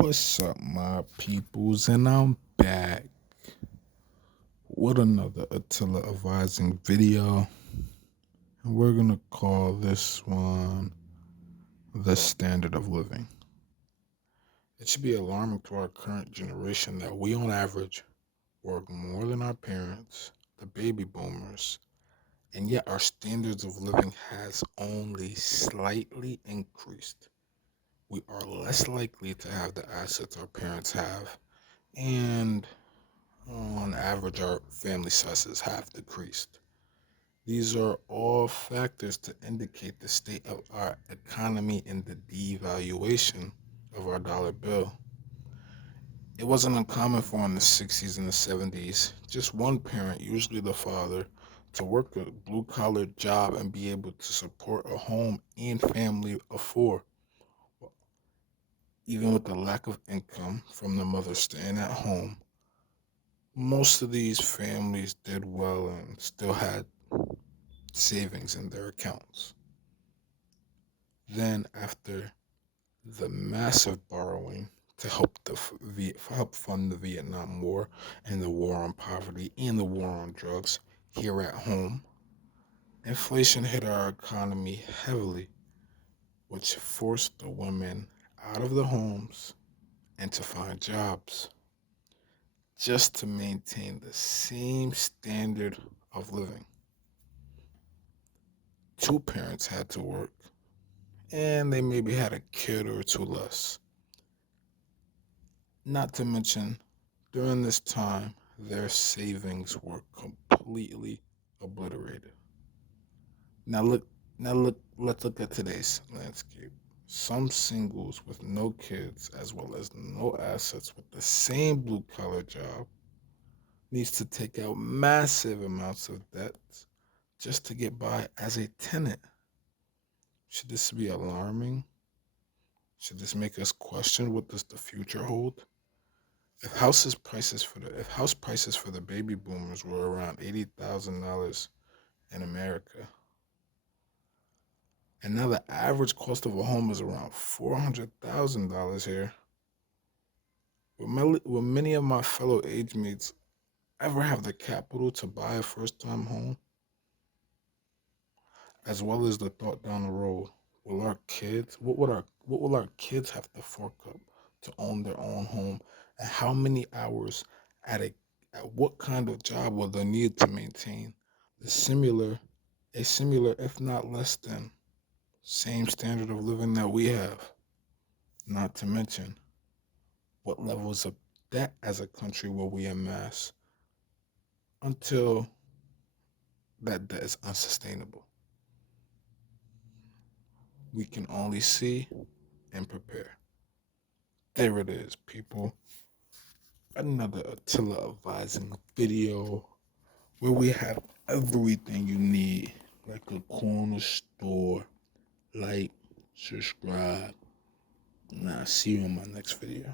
What's up, my peoples? And I'm back with another Attila advising video. And we're gonna call this one The Standard of Living. It should be alarming to our current generation that we, on average, work more than our parents, the baby boomers, and yet our standards of living has only slightly increased. We are less likely to have the assets our parents have, and on average, our family sizes have decreased. These are all factors to indicate the state of our economy and the devaluation of our dollar bill. It wasn't uncommon for in the 60s and the 70s, just one parent, usually the father, to work a blue collar job and be able to support a home and family of four. Even with the lack of income from the mother staying at home, most of these families did well and still had savings in their accounts. Then, after the massive borrowing to help fund the Vietnam War and the war on poverty and the war on drugs here at home, inflation hit our economy heavily, which forced the women out of the homes and to find jobs just to maintain the same standard of living. Two parents had to work, and they maybe had a kid or two less. Not to mention, during this time, their savings were completely obliterated. Now look, let's look at today's landscape. Some singles with no kids as well as no assets with the same blue collar job needs to take out massive amounts of debt just to get by as a tenant. Should this be alarming? Should this make us question what does the future hold? If house prices for the baby boomers were around $80,000 in America, and now the average cost of a home is around $400,000 here, will many of my fellow age mates ever have the capital to buy a first-time home? As well as the thought down the road, what will our kids have to fork up to own their own home, and how many hours at a at what kind of job will they need to maintain the similar if not less than same standard of living that we have? Not to mention, what levels of debt as a country will we amass until that debt is unsustainable? We can only see and prepare. There it is, people. Another Attila advising video where we have everything you need, like a corner store. Like, subscribe, and I'll see you in my next video.